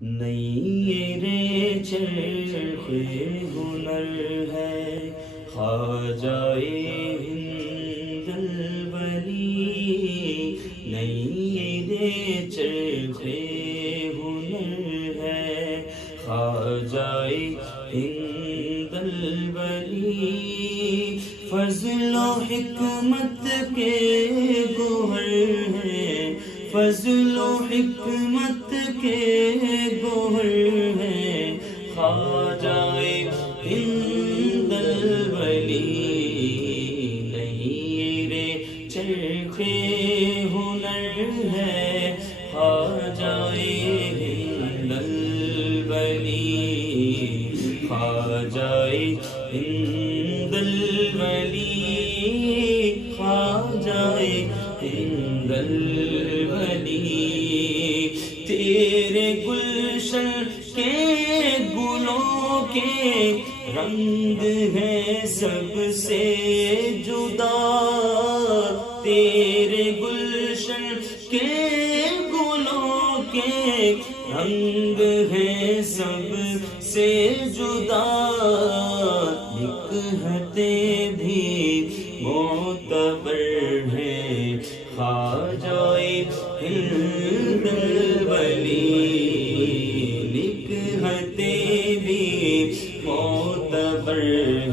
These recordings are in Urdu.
نئی رے چرخ ہنر ہے خواجہ ہند الولی، نئی رے چرخ ہنر ہے خواجہ ہند الولی، فضل و حکمت کے گوہر ہیں، فضل و حکمت کے گوہر ہیں خواجہ ہند الولی، نہیں رے چرخ ہنر ہے خواجہ ہند الولی، خواجہ ہند الولی، خواجہ ہند الولی، تیرے گلشن کے گلوں کے رنگ ہے سب سے جدا، تیرے گلشن کے گلوں کے رنگ ہے سب سے جدا، نکہتیں بھی معتبر ہیں خواجہ ہند الولی، نکہتیں بھی معتبر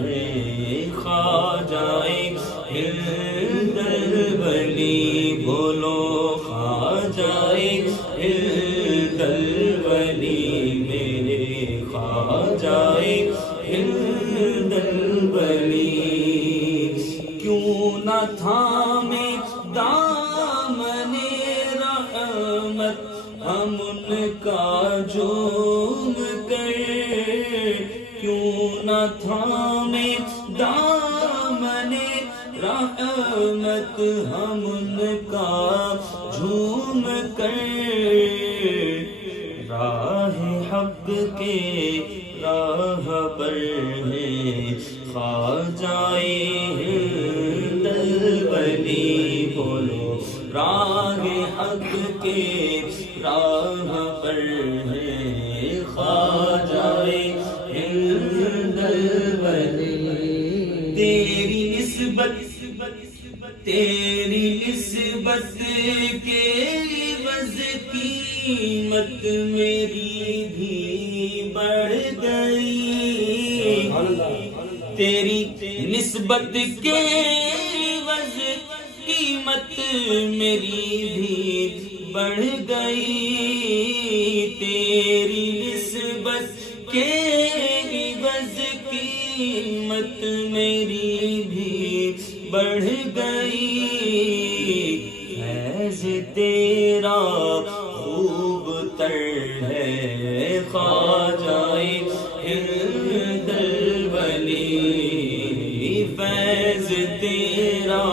ہیں خواجہ ہند الولی، بولو خواجہ ہند الولی، میرے خواجہ ہند الولی، کیوں نہ تھامے دامن رحمت ہم ان کا جھوم کر، کیوں نہ تھامے دامن رحمت ہم ان کا جھوم کر، راہ حق کے راہبر ہیں خواجہ ہند الولی، بولو راہ حق کے راہبر ہیں خواجہ ہند الولی، تیری نسبت تیری نسبت کے عوض قیمت میری بھی بڑھ گئی، تیری نسبت کے عوض قیمت میری بھی بڑھ گئی، تیری نسبت کے عوض قیمت میری بھی بڑھ گئی، فیض تیرا خوب تر ہے خواجہ ہند الولی، فیض تیرا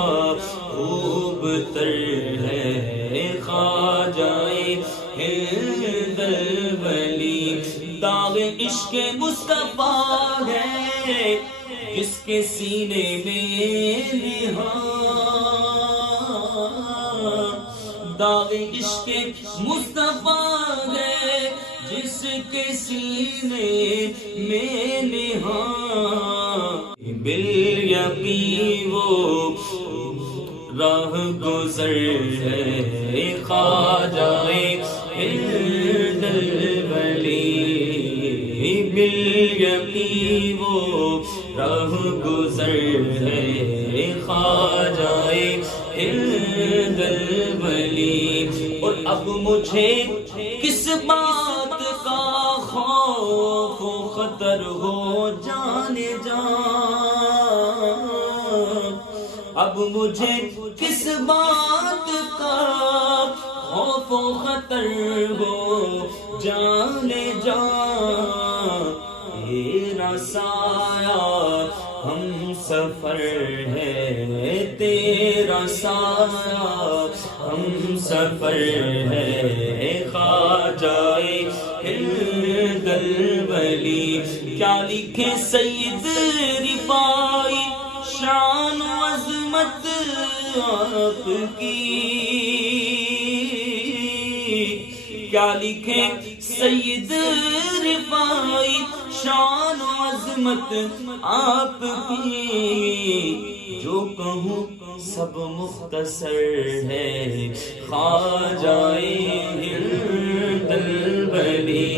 خوب تر ہے خواجہ ہند الولی، داغ عشق مصطفیٰ ہے جس کے سینے میں نہاں، داغ عشق مصطفیٰ ہے جس کے سینے میں نہاں، بالیقین وہ راہ گزر ہے خواجہ ہند الولی، بالیقین وہ راہ گزر ہے خواجہ ہند الولی، اور اب مجھے کس بات کا خوف و خطر ہو جانے جا، اب مجھے کس بات کا خوف و خطر ہو جانے جا، تیرا سایہ ہم سفر ہے، تیرا سایہ ہم سفر ہے خواجہ ہند الولی، کیا لکھے سید رفاعی شان و عظمت آپ کی، کیا لکھے سید رفاعی شان و عظمت آپ کی، جو کہوں سب مختصر ہے خواجہ ہند الولی،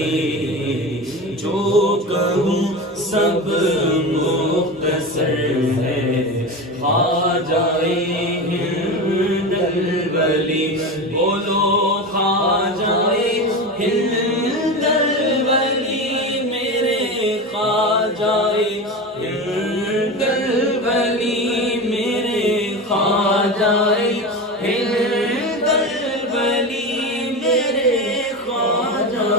جو کہوں سب مختصر ہے خواجہ ہند الولی، بولو خواجہ ہند الولی میرے خواجہ ہند الولی میرے خواجہ ہند الولی میرے خواجہ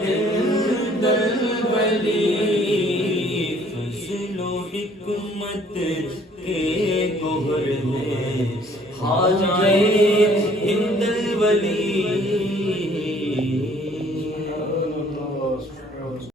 ہند الولی، فضل و حکمت کے گوہر میں خواجہ ہند الولی